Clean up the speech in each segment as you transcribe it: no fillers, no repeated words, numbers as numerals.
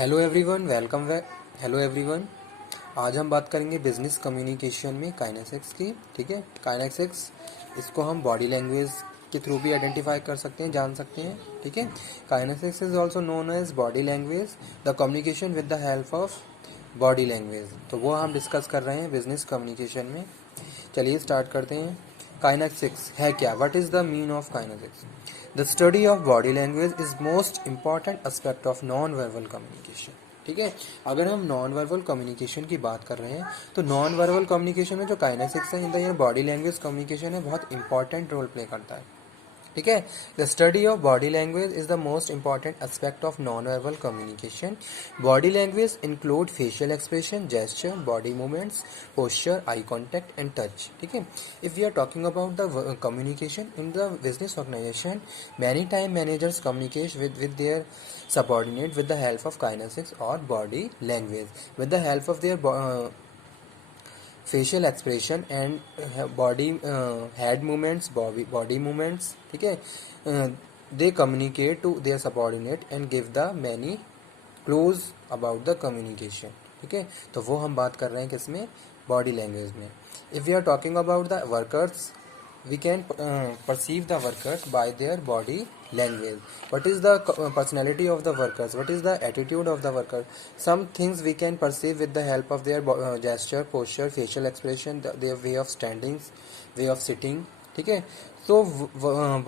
Hello everyone, welcome back. Hello everyone, आज हम बात करेंगे बिजनेस कम्युनिकेशन में काइनेसिक्स की। ठीक है, काइनेसिक्स इसको हम बॉडी लैंग्वेज के थ्रू भी आइडेंटिफाई कर सकते हैं, जान सकते हैं। ठीक है, kinesics is also known as body language, the communication with the help of body language. तो वो हम डिस्कस कर रहे हैं बिजनेस कम्युनिकेशन में। चलिए स्टार्ट करते हैं। काइनेसिक्स है क्या? What is the mean of kinesics? The study of body language is most important aspect of non verbal communication. ठीक है, अगर हम नॉन वर्बल कम्युनिकेशन की बात कर रहे हैं तो नॉन वर्बल कम्युनिकेशन में जो काइनेसिक्स है in the body language communication है, बहुत इंपॉर्टेंट रोल प्ले करता है। ठीक है, the study of body language is the most important aspect of non verbal communication. Body language include facial expression, gesture, body movements, posture, eye contact and touch. ठीक है, if we are talking about the communication in the business organisation, many time managers communicate with their subordinate with the help of kinesics or body language, with the help of their facial expression and body head movements, body movements. ठीक है, they communicate to their subordinate and give the many clues about the communication. ठीक है, तो वो हम बात कर रहे हैं किसमें? बॉडी लैंग्वेज में। If we are talking about the workers, we can perceive the workers by their body language. What is the personality of the workers? What is the attitude of the worker? Some things we can perceive with the help of their gesture, posture, facial expression, their way of standing, way of sitting. ठीक है, so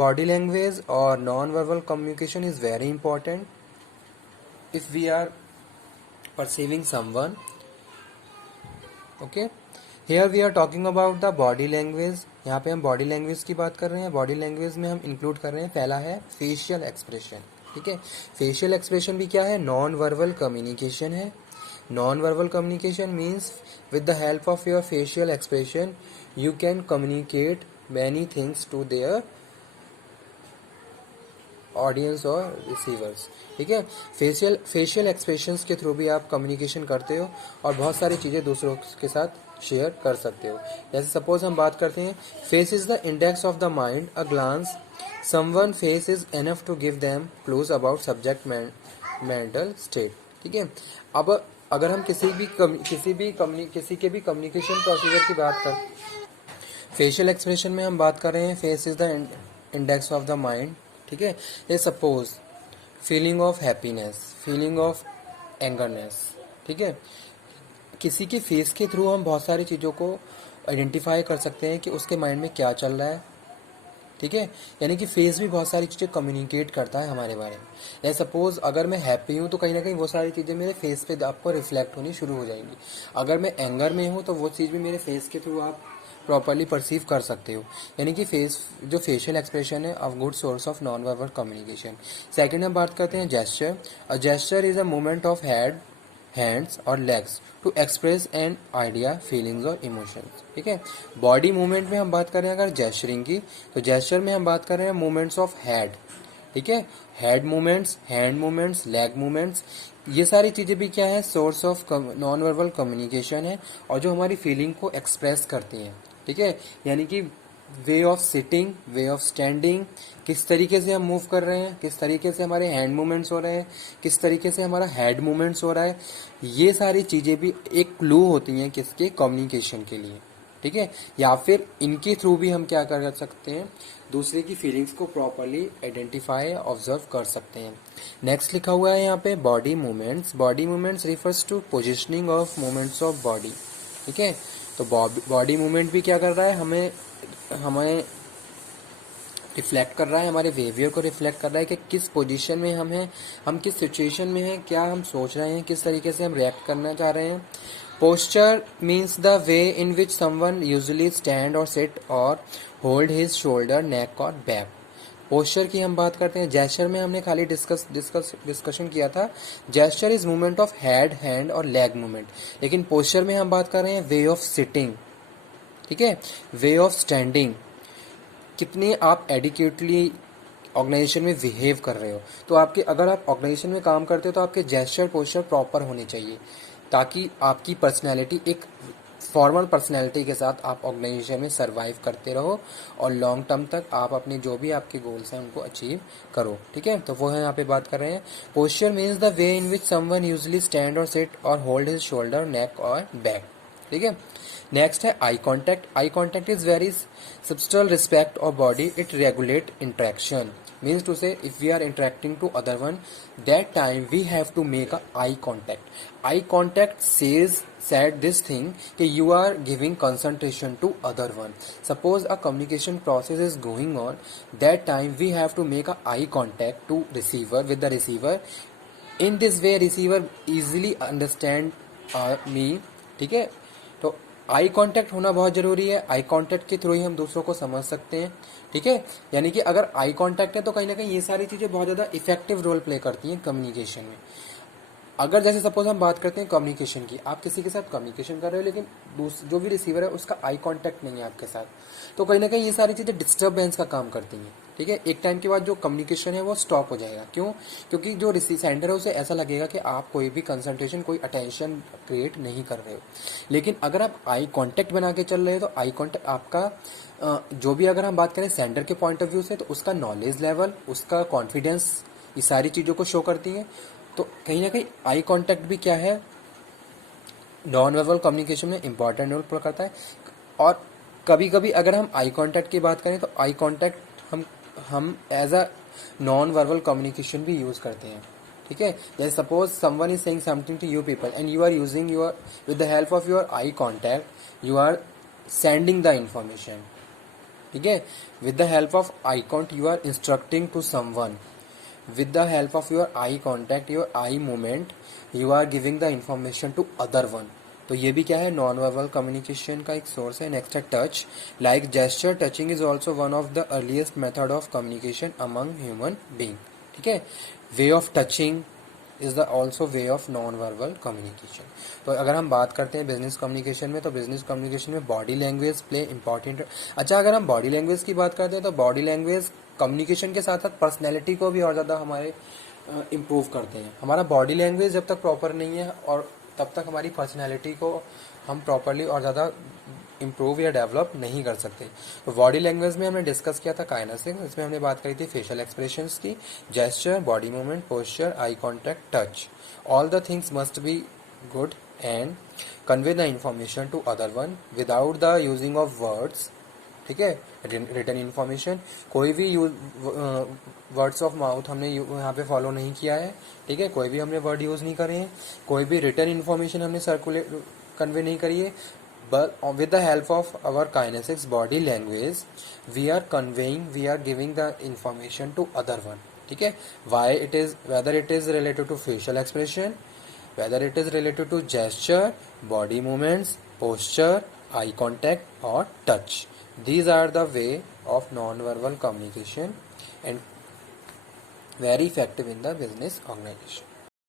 body language और non-verbal communication is very important if we are perceiving someone. Okay, here we are talking about the body language. यहाँ पे हम body language की बात कर रहे हैं। बॉडी लैंग्वेज में हम इंक्लूड कर रहे हैं, पहला है फेशियल एक्सप्रेशन। ठीक है, फेशियल एक्सप्रेशन भी क्या है? नॉन वर्बल कम्युनिकेशन है। Non verbal communication means with the help of your facial expression you can communicate many things to their audience और रिसीवर्स। ठीक है, फेशियल एक्सप्रेशंस के थ्रू भी आप कम्युनिकेशन करते हो और बहुत सारी चीज़ें दूसरों के साथ शेयर कर सकते हो। जैसे सपोज हम बात करते हैं, face is the index of the mind, a glance someone face is enough to give them clues about subject mental state. ठीक है, अब अगर हम किसी के भी कम्युनिकेशन प्रोसीजर की बात कर, फेशियल एक्सप्रेशन में हम बात कर रहे हैं, face is the index of the mind. ठीक है, ये suppose feeling of happiness, feeling of angerness. ठीक है, किसी के फेस के थ्रू हम बहुत सारी चीज़ों को आइडेंटिफाई कर सकते हैं कि उसके माइंड में क्या चल रहा है। ठीक है, यानी कि फेस भी बहुत सारी चीज़ें कम्युनिकेट करता है हमारे बारे में। या सपोज अगर मैं हैप्पी हूँ तो कहीं ना कहीं वो सारी चीज़ें मेरे फेस पे आपको रिफ्लेक्ट होनी शुरू हो जाएंगी। अगर मैं एंगर में हूँ तो वो चीज़ भी मेरे फेस के थ्रू आप प्रॉपरली परसीव कर सकते हो। यानी कि जो फेशियल एक्सप्रेशन है, a good source of non verbal communication. Second हम बात करते हैं gesture. A gesture is a movement of head, hands और legs to express an idea, feelings और इमोशंस। ठीक है, बॉडी मूवमेंट में हम बात कर रहे हैं अगर जेस्चरिंग की, तो जेस्चर में हम बात कर रहे हैं मूवमेंट्स ऑफ हेड। ठीक है, head movements, hand movements, leg movements, ये सारी चीज़ें भी क्या है? Source of non verbal communication है और जो हमारी फीलिंग को एक्सप्रेस करती हैं। ठीक है, यानी कि way of sitting, way of standing, किस तरीके से हम मूव कर रहे हैं, किस तरीके से हमारे हैंड मूवमेंट्स हो रहे हैं, किस तरीके से हमारा हेड मूवमेंट्स हो रहा है, ये सारी चीज़ें भी एक क्लू होती हैं किसके? कम्युनिकेशन के लिए। ठीक है, या फिर इनके थ्रू भी हम क्या कर सकते हैं? दूसरे की फीलिंग्स को प्रॉपरली आइडेंटिफाई, ऑब्जर्व कर सकते हैं। नेक्स्ट लिखा हुआ है यहाँ पे body movements. Body movements refers to positioning of movements of body. ठीक है, तो बॉडी मूवमेंट भी क्या कर रहा है? हमें रिफ्लेक्ट कर रहा है, हमारे बिहेवियर को रिफ्लेक्ट कर रहा है कि किस पोजीशन में हम हैं, हम किस सिचुएशन में हैं, क्या हम सोच रहे हैं, किस तरीके से हम रिएक्ट करना चाह रहे हैं। Posture means the way in which someone usually stand और सिट और होल्ड हिज शोल्डर, नेक और बैक। पोस्चर की हम बात करते हैं। जेस्चर में हमने खाली डिस्कशन किया था, gesture is movement of head, hand और लेग मूवमेंट। लेकिन पोस्चर में हम बात कर रहे हैं वे ऑफ सिटिंग। ठीक है, वे ऑफ स्टैंडिंग, कितने आप एडिक्वेटली ऑर्गेनाइजेशन में बिहेव कर रहे हो। तो अगर आप ऑर्गेनाइजेशन में काम करते हो तो आपके जेस्चर, पोस्चर प्रॉपर होने चाहिए ताकि आपकी पर्सनैलिटी एक फॉर्मल पर्सनैलिटी के साथ आप ऑर्गेनाइजेशन में सर्वाइव करते रहो और लॉन्ग टर्म तक आप अपने जो भी आपके गोल्स हैं उनको अचीव करो। ठीक है, तो वो है यहाँ पे बात कर रहे हैं। Posture means the way in which someone usually stand और सिट और होल्ड हिज शोल्डर, नेक और बैक। ठीक है, नेक्स्ट है eye contact. Eye contact is very substantial respect of body. It regulate interaction, means to say if we are interacting to other one, that time we have to make a eye contact. Eye contact said this thing कि you are giving concentration to other one. Suppose a communication process is going on, that time we have to make a eye contact to receiver, with the receiver. In this way receiver easily understand me. ठीक है, तो eye contact होना बहुत जरूरी है। Eye contact के through ही हम दूसरों को समझ सकते हैं। ठीक है, यानी कि अगर आई कांटेक्ट है तो कहीं ना कहीं ये सारी चीजें बहुत ज्यादा इफेक्टिव रोल प्ले करती हैं कम्युनिकेशन में। अगर जैसे सपोज हम बात करते हैं कम्युनिकेशन की, आप किसी के साथ कम्युनिकेशन कर रहे हो लेकिन जो भी रिसीवर है उसका आई कांटेक्ट नहीं है आपके साथ, तो कहीं ना कहीं ये सारी चीजें डिस्टर्बेंस का काम करती हैं। ठीक है, एक टाइम के बाद जो कम्युनिकेशन है वो स्टॉप हो जाएगा। क्यों? क्योंकि जो सेंडर है उसे ऐसा लगेगा कि आप कोई भी कंसंट्रेशन, कोई अटेंशन क्रिएट नहीं कर रहे हो। लेकिन अगर आप आई कांटेक्ट बना के चल रहे हो तो आई कांटेक्ट आपका जो भी, अगर हम बात करें सेंडर के पॉइंट ऑफ व्यू से, तो उसका नॉलेज लेवल, उसका कॉन्फिडेंस, ये सारी चीजों को शो करती है। तो कहीं ना कहीं आई कांटेक्ट भी क्या है, नॉन वर्बल कम्युनिकेशन में इंपॉर्टेंट रोल प्ले करता है। और कभी कभी अगर हम आई कांटेक्ट की बात करें तो आई कांटेक्ट हम as a non verbal communication भी यूज करते हैं। ठीक है, जैसे suppose someone is saying something to you people and you are using your, with the help of your eye contact you are sending the information. ठीक है, with the help of eye contact you are instructing to someone, with the help of your eye contact, your eye movement, you are giving the information to other one. तो ये भी क्या है, non verbal communication का एक source है। Next है touch, like gesture, touching is also one of the earliest method of communication among human being. ठीक है, way of touching is the also way of non verbal communication. तो अगर हम बात करते हैं बिजनेस कम्युनिकेशन में, तो बिजनेस कम्युनिकेशन में बॉडी लैंग्वेज प्ले इंपॉर्टेंट। अच्छा, अगर हम बॉडी लैंग्वेज की बात करते हैं तो बॉडी लैंग्वेज कम्युनिकेशन के साथ साथ पर्सनैलिटी को भी और ज़्यादा हमारे इम्प्रूव करते हैं। हमारा बॉडी लैंग्वेज जब तक प्रॉपर नहीं है और तब तक हमारी पर्सनैलिटी को हम प्रॉपरली और ज़्यादा इम्प्रूव या डेवलप नहीं कर सकते। तो बॉडी लैंग्वेज में हमने डिस्कस किया था काइनेसिक्स, इसमें हमने बात करी थी फेशियल एक्सप्रेशंस की, gesture, body movement, posture, eye contact, touch. All the things must be good and convey the information to other one without the using of words. ठीक है, रिटन इन्फॉर्मेशन, कोई भी वर्ड्स ऑफ माउथ हमने यहाँ पे follow नहीं किया है। ठीक है, कोई भी हमने वर्ड यूज नहीं करे हैं, कोई भी रिटन इन्फॉर्मेशन हमने सर्कुलेट कन्वे नहीं करी है, but with the help of our kinesics body language we are giving the information to other one. ठीक है, why it is, whether it is related to facial expression, whether it is related to gesture, body movements, posture, eye contact or touch, these are the way of non-verbal communication and very effective in the business organization.